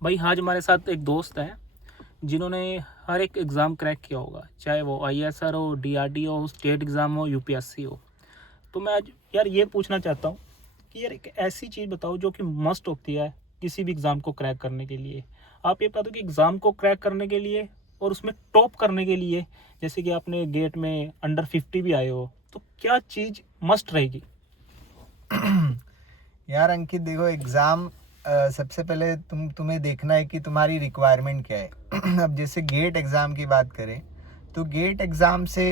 भाई आज हमारे साथ एक दोस्त है जिन्होंने हर एक एग्ज़ाम क्रैक किया होगा, चाहे वो ISR हो, DRDO हो, स्टेट एग्ज़ाम हो, UPSC हो। तो मैं आज यार ये पूछना चाहता हूँ कि यार एक ऐसी चीज़ बताओ जो कि मस्ट होती है किसी भी एग्ज़ाम को क्रैक करने के लिए। आप ये बता दो कि एग्ज़ाम को क्रैक करने के लिए और उसमें टॉप करने के लिए, जैसे कि आपने गेट में अंडर 50 भी आए हो, तो क्या चीज़ मस्ट रहेगी? यार अंकित, देखो एग्ज़ाम सबसे पहले तुम्हें देखना है कि तुम्हारी रिक्वायरमेंट क्या है। अब जैसे गेट एग्ज़ाम की बात करें तो गेट एग्ज़ाम से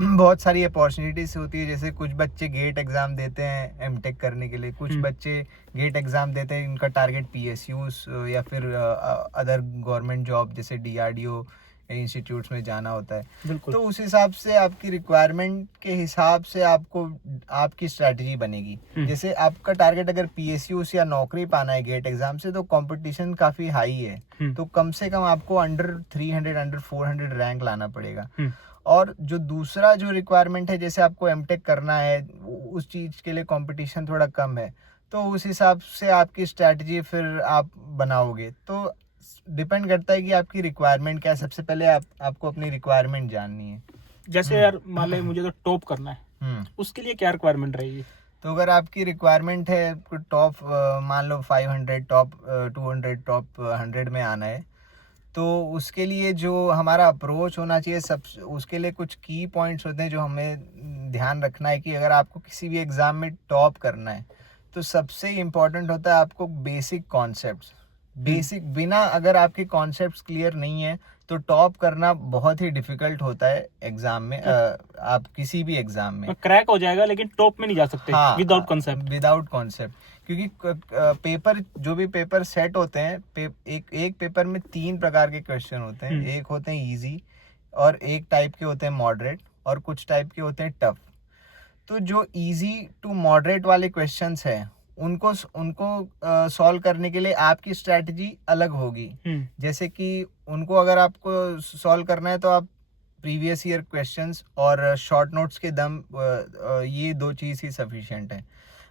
बहुत सारी अपॉर्चुनिटीज़ होती है। जैसे कुछ बच्चे गेट एग्ज़ाम देते हैं एमटेक करने के लिए, कुछ बच्चे गेट एग्ज़ाम देते हैं, इनका टारगेट PSUs या फिर अदर गवर्नमेंट जॉब जैसे DRDO इंस्टीट्यूट्स में जाना होता है। बिल्कुल। तो उस हिसाब से आपकी रिक्वायरमेंट के हिसाब से आपको आपकी स्ट्रैटेजी बनेगी। जैसे आपका टारगेट अगर PSUs या नौकरी पाना है गेट एग्जाम से, तो कंपटीशन काफ़ी हाई है। तो कम से कम आपको अंडर 300 अंडर 400 रैंक लाना पड़ेगा। और जो दूसरा जो रिक्वायरमेंट है, जैसे आपको एमटेक करना है, उस चीज़ के लिए कंपटीशन थोड़ा कम है, तो उस हिसाब से आपकी स्ट्रैटेजी फिर आप बनाओगे। तो डिपेंड करता है कि आपकी रिक्वायरमेंट क्या है। सबसे पहले आपको अपनी रिक्वायरमेंट जाननी है। जैसे यार मान ले मुझे तो टॉप करना है, उसके लिए क्या रिक्वायरमेंट रहेगी? तो अगर आपकी रिक्वायरमेंट है टॉप, मान लो 500, टॉप 200, टॉप 100 में आना है, तो उसके लिए जो हमारा अप्रोच होना चाहिए, सब उसके लिए कुछ की पॉइंट्स होते हैं जो हमें ध्यान रखना है कि अगर आपको किसी भी एग्ज़ाम में टॉप करना है, तो सबसे इम्पॉर्टेंट होता है आपको बेसिक कॉन्सेप्ट्स। बेसिक बिना अगर आपके कॉन्सेप्ट्स क्लियर नहीं है तो टॉप करना बहुत ही डिफिकल्ट होता है एग्ज़ाम में। आप किसी भी एग्ज़ाम में क्रैक हो जाएगा लेकिन टॉप में नहीं जा सकते विदाउट कॉन्सेप्ट। विदाउट कॉन्सेप्ट, क्योंकि पेपर, जो भी पेपर सेट होते हैं, एक पेपर में 3 प्रकार के क्वेश्चन होते हैं। एक होते हैं इजी, और एक टाइप के होते हैं मॉडरेट, और कुछ टाइप के होते हैं टफ। तो जो इजी टू मॉडरेट वाले क्वेश्चंस हैं, उनको उनको सॉल्व करने के लिए आपकी स्ट्रैटेजी अलग होगी। जैसे कि उनको अगर आपको सॉल्व करना है तो आप प्रीवियस ईयर क्वेश्चंस और शॉर्ट नोट्स के दम, ये 2 चीज़ ही सफिशिएंट है।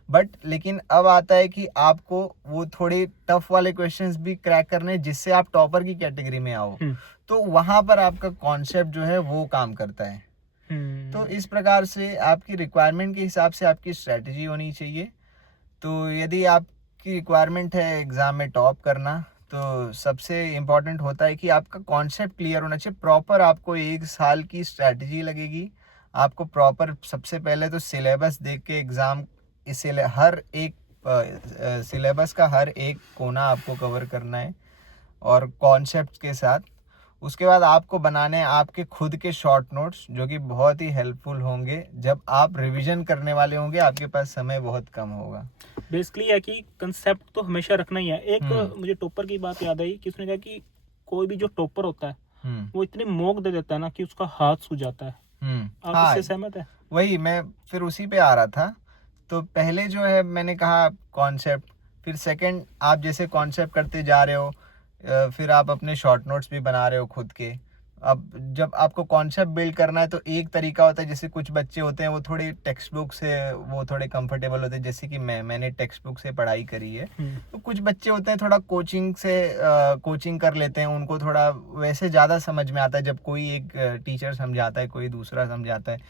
बट लेकिन अब आता है कि आपको वो थोड़े टफ वाले क्वेश्चंस भी क्रैक करने हैं जिससे आप टॉपर की कैटेगरी में आओ। तो वहाँ पर आपका कॉन्सेप्ट जो है वो काम करता है। तो इस प्रकार से आपकी रिक्वायरमेंट के हिसाब से आपकी स्ट्रैटेजी होनी चाहिए। तो यदि आपकी रिक्वायरमेंट है एग्ज़ाम में टॉप करना, तो सबसे इम्पॉर्टेंट होता है कि आपका कॉन्सेप्ट क्लियर होना चाहिए। प्रॉपर आपको 1 साल की स्ट्रैटेजी लगेगी। आपको प्रॉपर सबसे पहले तो सिलेबस देख के एग्ज़ाम, इस हर एक सिलेबस का हर एक कोना आपको कवर करना है और कॉन्सेप्ट के साथ। उसके बाद आपको बनाने हैं आपके खुद के शॉर्ट नोट्स, जो कि बहुत ही हेल्पफुल होंगे जब आप रिवीजन करने वाले होंगे, आपके पास समय बहुत कम होगा। बेसिकली है कि कंसेप्ट तो हमेशा रखना ही है। एक मुझे टॉपर की बात याद आई कि उसने कहा कि कोई भी जो टॉपर होता है वो इतनी मोक दे देता है ना कि उसका हाथ सूज जाता है। आप हाँ, इससे सहमत है? वही मैं फिर उसी पे आ रहा था। तो पहले जो है मैंने कहा कॉन्सेप्ट, फिर सेकंड आप जैसे कॉन्सेप्ट करते जा रहे हो, फिर आप अपने शॉर्ट नोट्स भी बना रहे हो खुद के। अब जब आपको कॉन्सेप्ट बिल्ड करना है तो एक तरीका होता है, जैसे कुछ बच्चे होते हैं वो थोड़े टेक्स्ट बुक से वो थोड़े कंफर्टेबल होते हैं, जैसे कि मैंने टेक्स्ट बुक से पढ़ाई करी है। तो कुछ बच्चे होते हैं थोड़ा कोचिंग से कोचिंग कर लेते हैं, उनको थोड़ा वैसे ज़्यादा समझ में आता है जब कोई एक टीचर समझाता है, कोई दूसरा समझाता है।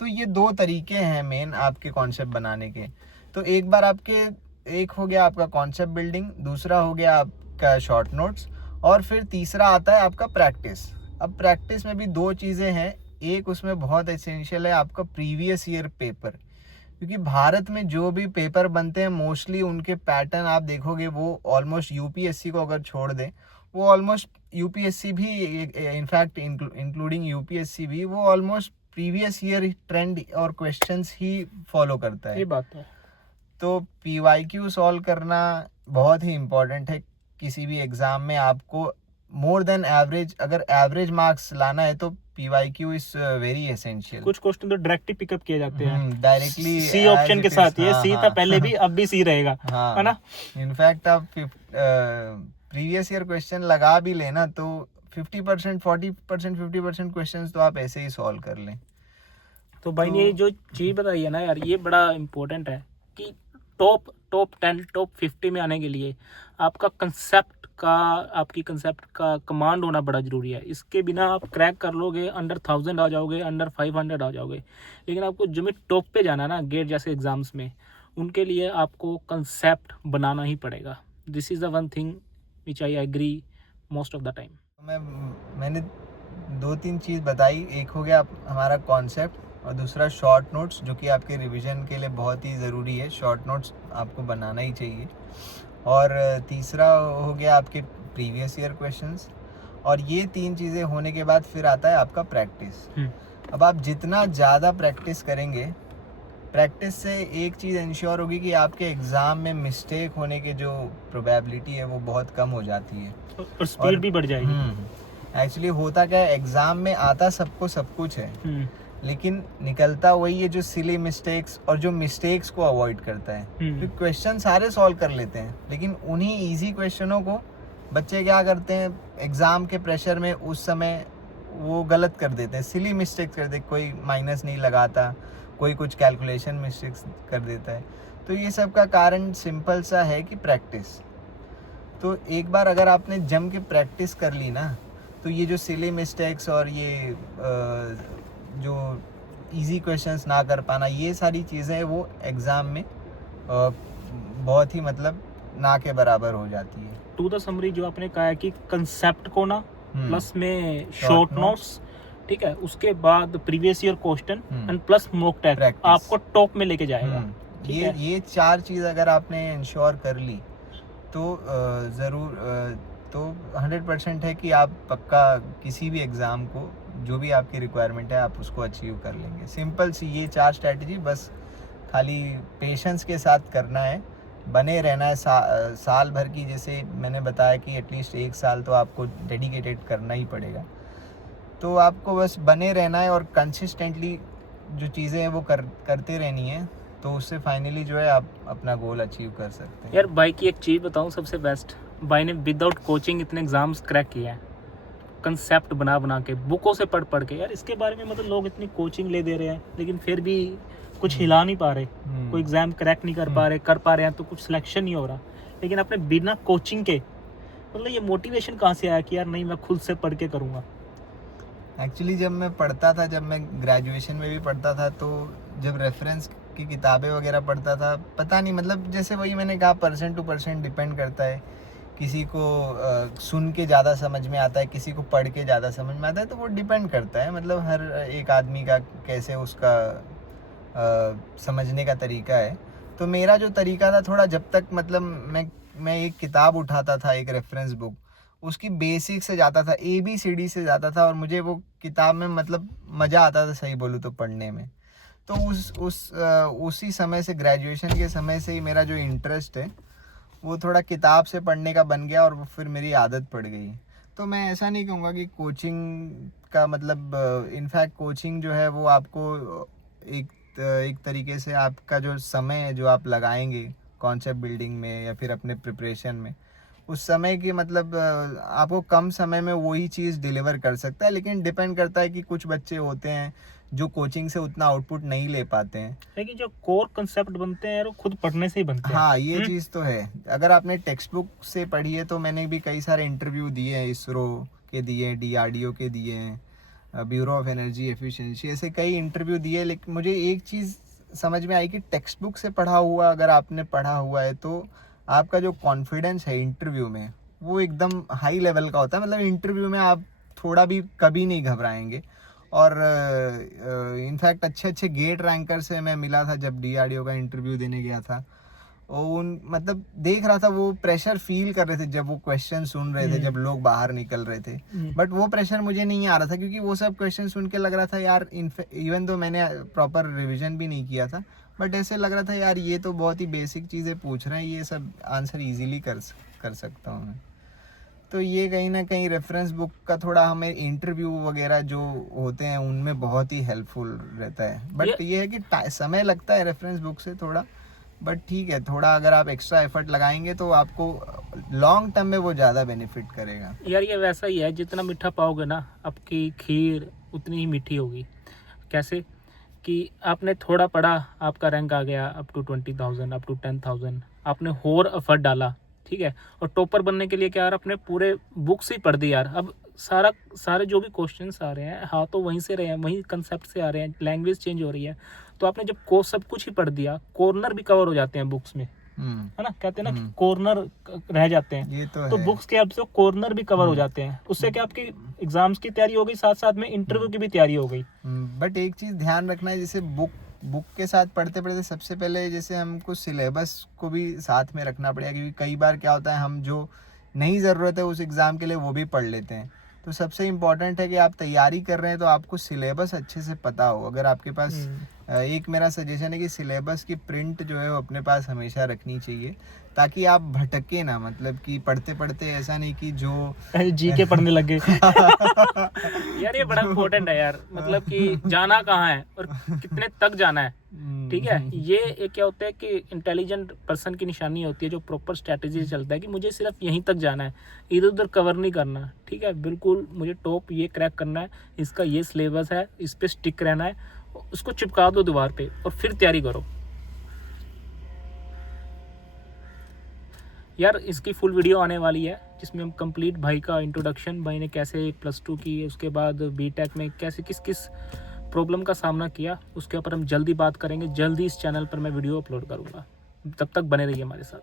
तो ये 2 तरीके हैं मेन आपके कॉन्सेप्ट बनाने के। तो एक बार आपके एक हो गया आपका कॉन्सेप्ट बिल्डिंग, दूसरा हो गया आपका शॉर्ट नोट्स, और फिर तीसरा आता है आपका प्रैक्टिस। अब प्रैक्टिस में भी 2 चीज़ें हैं। एक उसमें बहुत एसेंशियल है आपका प्रीवियस ईयर पेपर, क्योंकि भारत में जो भी पेपर बनते हैं मोस्टली उनके पैटर्न आप देखोगे वो ऑलमोस्ट UPSC को अगर छोड़ दें, वो ऑलमोस्ट UPSC भी, इनफैक्ट इंक्लूडिंग UPSC भी, वो ऑलमोस्ट प्रीवियस ईयर ट्रेंड और क्वेश्चंस ही फॉलो करता है। ये बात है। तो PYQ सॉल्व करना बहुत ही इम्पोर्टेंट है किसी भी एग्ज़ाम में। आपको मोर देन एवरेज, अगर एवरेज मार्क्स लाना है तो PYQ इज वेरी एसेंशियल। कुछ क्वेश्चन तो डायरेक्टली पिकअप किए जाते हैं डायरेक्टली सी ऑप्शन के साथ। ये सी था पहले भी, अब भी सी रहेगा, है ना? इनफैक्ट आप प्रीवियस ईयर क्वेश्चन लगा भी लेना तो 50%, 40%, 50% क्वेश्चन तो आप ऐसे ही सॉल्व कर लें। तो भाई ने ये जो चीज़ बताई है ना यार, ये बड़ा इम्पोर्टेंट है कि टॉप 10 टॉप 50 में आने के लिए आपका कंसेप्ट का, आपकी कंसेप्ट का कमांड होना बड़ा ज़रूरी है। इसके बिना आप क्रैक कर लोगे, अंडर 1000 आ जाओगे, अंडर 500 आ जाओगे, लेकिन आपको जो भी टॉप पे जाना ना गेट जैसे एग्ज़ाम्स में, उनके लिए आपको कंसेप्ट बनाना ही पड़ेगा। This is the one thing which I agree most of the time. मैंने 2-3 चीज़ बताई। एक हो गया हमारा कॉन्सेप्ट और दूसरा शॉर्ट नोट्स, जो कि आपके रिवीजन के लिए बहुत ही ज़रूरी है। शॉर्ट नोट्स आपको बनाना ही चाहिए। और तीसरा हो गया आपके प्रीवियस ईयर क्वेश्चंस। और ये 3 चीज़ें होने के बाद फिर आता है आपका प्रैक्टिस। अब आप जितना ज़्यादा प्रैक्टिस करेंगे, प्रैक्टिस से एक चीज़ इंश्योर होगी कि आपके एग्ज़ाम में मिस्टेक होने की जो प्रोबेबिलिटी है वो बहुत कम हो जाती है और स्पीड भी बढ़ जाएगी। एक्चुअली होता क्या है, एग्ज़ाम में आता सबको सब कुछ है, लेकिन निकलता वही है जो सिली मिस्टेक्स और जो मिस्टेक्स को अवॉइड करता है। तो क्वेश्चन सारे सॉल्व कर लेते हैं, लेकिन उन्हीं इजी क्वेश्चनों को बच्चे क्या करते हैं, एग्ज़ाम के प्रेशर में उस समय वो गलत कर देते हैं, सिली मिस्टेक्स कर देते, कोई माइनस नहीं लगाता, कोई कुछ कैलकुलेशन मिस्टेक्स कर देता है। तो ये सब का कारण सिंपल सा है कि प्रैक्टिस। तो एक बार अगर आपने जम के प्रैक्टिस कर ली ना, तो ये जो सिली मिस्टेक्स और ये जो इजी क्वेश्चंस ना कर पाना, ये सारी चीज़ें वो एग्ज़ाम में बहुत ही मतलब ना के बराबर हो जाती है। टू द समरी जो आपने कहा है कि कंसेप्ट को ना प्लस में Short शॉर्ट नोट्स, ठीक है, उसके बाद previous year question and plus mock test आपको टॉप में लेके जाएगा। ये 4 चीज़ अगर आपने इंश्योर कर ली तो ज़रूर तो 100% है कि आप पक्का किसी भी एग्ज़ाम को, जो भी आपकी रिक्वायरमेंट है, आप उसको अचीव कर लेंगे। सिंपल सी ये 4 स्ट्रैटेजी, बस खाली पेशेंस के साथ करना है, बने रहना है। साल भर की, जैसे मैंने बताया कि एटलीस्ट 1 साल तो आपको डेडिकेटेड करना ही पड़ेगा। तो आपको बस बने रहना है और कंसिस्टेंटली जो चीज़ें हैं वो करते रहनी है, तो उससे फाइनली जो है आप अपना गोल अचीव कर सकते हैं। यार भाई की एक चीज़ बताऊँ सबसे बेस्ट, भाई ने विदाउट कोचिंग इतने एग्जाम्स क्रैक किए हैं, कंसेप्ट बना बना के, बुकों से पढ़ पढ़ के। यार इसके बारे में मतलब लोग इतनी कोचिंग ले दे रहे हैं, लेकिन फिर भी कुछ हिला नहीं पा रहे, कोई एग्ज़ाम क्रैक नहीं कर पा रहे हैं तो कुछ सिलेक्शन नहीं हो रहा। लेकिन अपने बिना कोचिंग के मतलब ये मोटिवेशन कहाँ से आया कि यार नहीं मैं खुद से पढ़ के करूँगा? एक्चुअली जब मैं पढ़ता था, जब मैं ग्रेजुएशन में भी पढ़ता था, तो जब रेफरेंस की किताबें वगैरह पढ़ता था, पता नहीं मतलब जैसे वही मैंने कहा, पर्सन टू पर्सन डिपेंड करता है। किसी को सुन के ज़्यादा समझ में आता है, किसी को पढ़ के ज़्यादा समझ में आता है, तो वो डिपेंड करता है, मतलब हर एक आदमी का कैसे उसका समझने का तरीका है। तो मेरा जो तरीका था थोड़ा, जब तक मतलब मैं एक किताब उठाता था, एक रेफरेंस बुक, उसकी बेसिक से जाता था, ABCD से जाता था, और मुझे वो किताब में मतलब मज़ा आता था, सही बोलूँ तो पढ़ने में। तो उसी समय से, ग्रेजुएशन के समय से ही मेरा जो इंटरेस्ट है वो थोड़ा किताब से पढ़ने का बन गया, और वो फिर मेरी आदत पड़ गई। तो मैं ऐसा नहीं कहूँगा कि कोचिंग का मतलब, इनफैक्ट कोचिंग जो है वो आपको एक तरीके से आपका जो समय है जो आप लगाएंगे कॉन्सेप्ट बिल्डिंग में या फिर अपने प्रिपरेशन में, उस समय की मतलब आपको कम समय में वही चीज़ डिलीवर कर सकता है। लेकिन डिपेंड करता है कि कुछ बच्चे होते हैं जो कोचिंग से उतना आउटपुट नहीं ले पाते हैं, लेकिन जो कोर कंसेप्ट बनते हैं वो खुद पढ़ने से ही बनते हैं। हाँ, ये चीज़ तो है। अगर आपने टेक्स्ट बुक से पढ़ी है, तो मैंने भी कई सारे इंटरव्यू दिए हैं, इसरो के दिए हैं, DRDO के दिए हैं, ब्यूरो ऑफ एनर्जी एफिशिएंसी, ऐसे कई इंटरव्यू दिए। लेकिन मुझे एक चीज़ समझ में आई कि टेक्स्ट बुक से पढ़ा हुआ, अगर आपने पढ़ा हुआ है, तो आपका जो कॉन्फिडेंस है इंटरव्यू में, वो एकदम हाई लेवल का होता है। मतलब इंटरव्यू में आप थोड़ा भी कभी नहीं घबराएंगे। और इनफैक्ट अच्छे गेट रैंकर से मैं मिला था जब DRDO का इंटरव्यू देने गया था। और मतलब देख रहा था, वो प्रेशर फील कर रहे थे जब वो क्वेश्चन सुन रहे थे, जब लोग बाहर निकल रहे थे। बट वो प्रेशर मुझे नहीं आ रहा था, क्योंकि वो सब क्वेश्चन सुन के लग रहा था यार, इवन तो मैंने प्रॉपर रिविजन भी नहीं किया था, बट ऐसे लग रहा था यार ये तो बहुत ही बेसिक चीज़ें पूछ रहे हैं, ये सब आंसर ईजिली कर सकता हूँ मैं। तो ये कहीं ना कहीं रेफरेंस बुक का थोड़ा हमें इंटरव्यू वगैरह जो होते हैं उनमें बहुत ही हेल्पफुल रहता है। बट ये है कि समय लगता है रेफरेंस बुक से थोड़ा, बट ठीक है, थोड़ा अगर आप एक्स्ट्रा एफर्ट लगाएंगे तो आपको लॉन्ग टर्म में वो ज़्यादा बेनिफिट करेगा। यार ये वैसा ही है, जितना मीठा पाओगे ना आपकी खीर उतनी ही मीठी होगी। कैसे कि आपने थोड़ा पढ़ा, आपका रैंक आ गया अप टू 20,000, अप टू 10,000, आपने और एफर्ट डाला, ठीक है। और टॉपर बनने के लिए क्या यार, अपने पूरे बुक्स ही पढ़ दी यार। अब सारे जो भी क्वेश्चंस आ रहे हैं, हाँ तो वहीं से रहे हैं, वहीं कंसेप्ट से आ रहे हैं, लैंग्वेज चेंज हो रही है। तो आपने जब सब कुछ ही पढ़ दिया, कॉर्नर भी कवर हो जाते हैं बुक्स में, है ना, कहते हैं ना कि कॉर्नर रह जाते हैं, ये तो तो है। बुक्स के हेल्प से कॉर्नर भी कवर हो जाते हैं। उससे क्या आपकी एग्जाम्स की तैयारी हो गई, साथ साथ में इंटरव्यू की भी तैयारी हो गई। बट एक चीज ध्यान रखना है, जैसे बुक के साथ पढ़ते पढ़ते सबसे पहले जैसे हमको सिलेबस को भी साथ में रखना पड़ेगा, क्योंकि कई बार क्या होता है हम जो नहीं ज़रूरत है उस एग्ज़ाम के लिए वो भी पढ़ लेते हैं। तो सबसे इम्पोर्टेंट है कि आप तैयारी कर रहे हैं तो आपको सिलेबस अच्छे से पता हो। अगर आपके पास एक मेरा सजेशन है कि सिलेबस की प्रिंट जो है वो अपने पास हमेशा रखनी चाहिए, ताकि आप भटके ना, मतलब कि पढ़ते पढ़ते ऐसा नहीं कि जो जीके पढ़ने लगे। यार ये बड़ा इम्पोर्टेंट है यार, मतलब कि जाना कहाँ है और कितने तक जाना है, ठीक है। ये एक क्या होता है कि इंटेलिजेंट पर्सन की निशानी होती है, जो प्रॉपर स्ट्रेटेजी चलता है कि मुझे सिर्फ यहीं तक जाना है, इधर उधर कवर नहीं करना, ठीक है। बिल्कुल मुझे टॉप ये क्रैक करना है, इसका ये सिलेबस है, इस पे स्टिक रहना है, उसको चिपका दो दीवार पे और फिर तैयारी करो यार। इसकी फुल वीडियो आने वाली है जिसमें हम कंप्लीट भाई का इंट्रोडक्शन, भाई ने कैसे +2 की, उसके बाद बीटेक में कैसे किस किस प्रॉब्लम का सामना किया, उसके ऊपर हम जल्दी बात करेंगे। जल्दी इस चैनल पर मैं वीडियो अपलोड करूँगा। तब तक बने रहिए हमारे साथ।